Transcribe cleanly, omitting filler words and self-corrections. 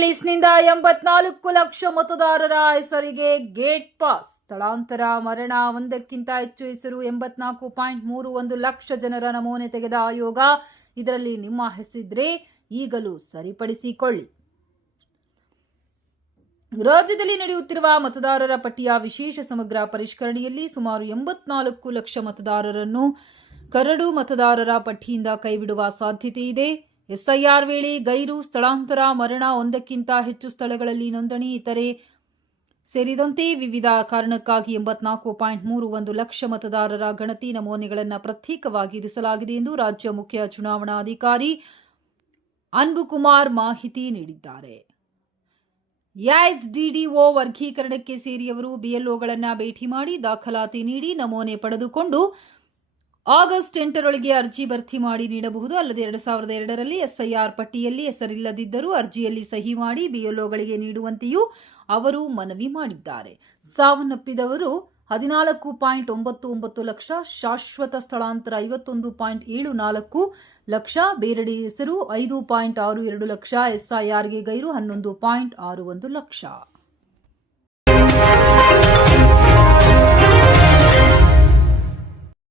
ಲಿಸ್ಟ್ನಿಂದ 84 ಲಕ್ಷ ಮತದಾರರ ಹೆಸರಿಗೆ gate pass. ಸ್ಥಳಾಂತರ ಮರಣ ಒಂದಕ್ಕಿಂತ ಹೆಚ್ಚು ಹೆಸರು 84.31 ಲಕ್ಷ ಜನರ ನಮೂನೆ ತೆಗೆದ ಆಯೋಗ. ಇದರಲ್ಲಿ ನಿಮ್ಮ ಹೆಸರಿದ್ರೆ ಈಗಲೂ ಸರಿಪಡಿಸಿಕೊಳ್ಳಿ. ರಾಜ್ಯದಲ್ಲಿ ನಡೆಯುತ್ತಿರುವ ಮತದಾರರ ಪಟ್ಟಿಯ ವಿಶೇಷ ಸಮಗ್ರ ಪರಿಷ್ಕರಣೆಯಲ್ಲಿ ಸುಮಾರು 84 ಲಕ್ಷ ಮತದಾರರನ್ನು ಕರಡು ಮತದಾರರ ಪಟ್ಟಿಯಿಂದ ಕೈಬಿಡುವ ಸಾಧ್ಯತೆ ಇದೆ. ಎಸ್ಐಆರ್ ವೇಳೆ ಗೈರು, ಸ್ಥಳಾಂತರ, ಮರಣ, ಒಂದಕ್ಕಿಂತ ಹೆಚ್ಚು ಸ್ಥಳಗಳಲ್ಲಿ ನೋಂದಣಿ ಇತರೆ ಸೇರಿದಂತೆ ವಿವಿಧ ಕಾರಣಕ್ಕಾಗಿ 84.31 ಲಕ್ಷ ಮತದಾರರ ಗಣತಿ ನಮೂನೆಗಳನ್ನು ಪ್ರತ್ಯೇಕವಾಗಿ ಇರಿಸಲಾಗಿದೆ ಎಂದು ರಾಜ್ಯ ಮುಖ್ಯ ಚುನಾವಣಾಧಿಕಾರಿ ಅನ್ಬುಕುಮಾರ್ ಮಾಹಿತಿ ನೀಡಿದ್ದಾರೆ. ಎಸ್ಡಿಡಿಒ ವರ್ಗೀಕರಣಕ್ಕೆ ಸೇರಿಯವರು ಬಿಎಲ್ಒಗಳನ್ನು ಭೇಟಿ ಮಾಡಿ ದಾಖಲಾತಿ ನೀಡಿ ನಮೂನೆ ಪಡೆದುಕೊಂಡು ಆಗಸ್ಟ್ 8ರೊಳಗೆ ಅರ್ಜಿ ಭರ್ತಿ ಮಾಡಿ ನೀಡಬಹುದು. ಅಲ್ಲದೆ 2002ರಲ್ಲಿ ಎಸ್ಐಆರ್ ಪಟ್ಟಿಯಲ್ಲಿ ಹೆಸರಿಲ್ಲದಿದ್ದರೂ ಅರ್ಜಿಯಲ್ಲಿ ಸಹಿ ಮಾಡಿ ಬಿಎಲ್ಒಗಳಿಗೆ ನೀಡುವಂತೆಯೂ ಅವರು ಮನವಿ ಮಾಡಿದ್ದಾರೆ. ಸಾವನ್ನಪ್ಪಿದವರು 14.99 ಲಕ್ಷ, ಶಾಶ್ವತ ಸ್ಥಳಾಂತರ 51.74 ಲಕ್ಷ, ಬೇರೆಡೆ ಹೆಸರು 5.62 ಲಕ್ಷ, ಎಸ್ಐಆರ್ಗೆ ಗೈರು 11.61 ಲಕ್ಷ.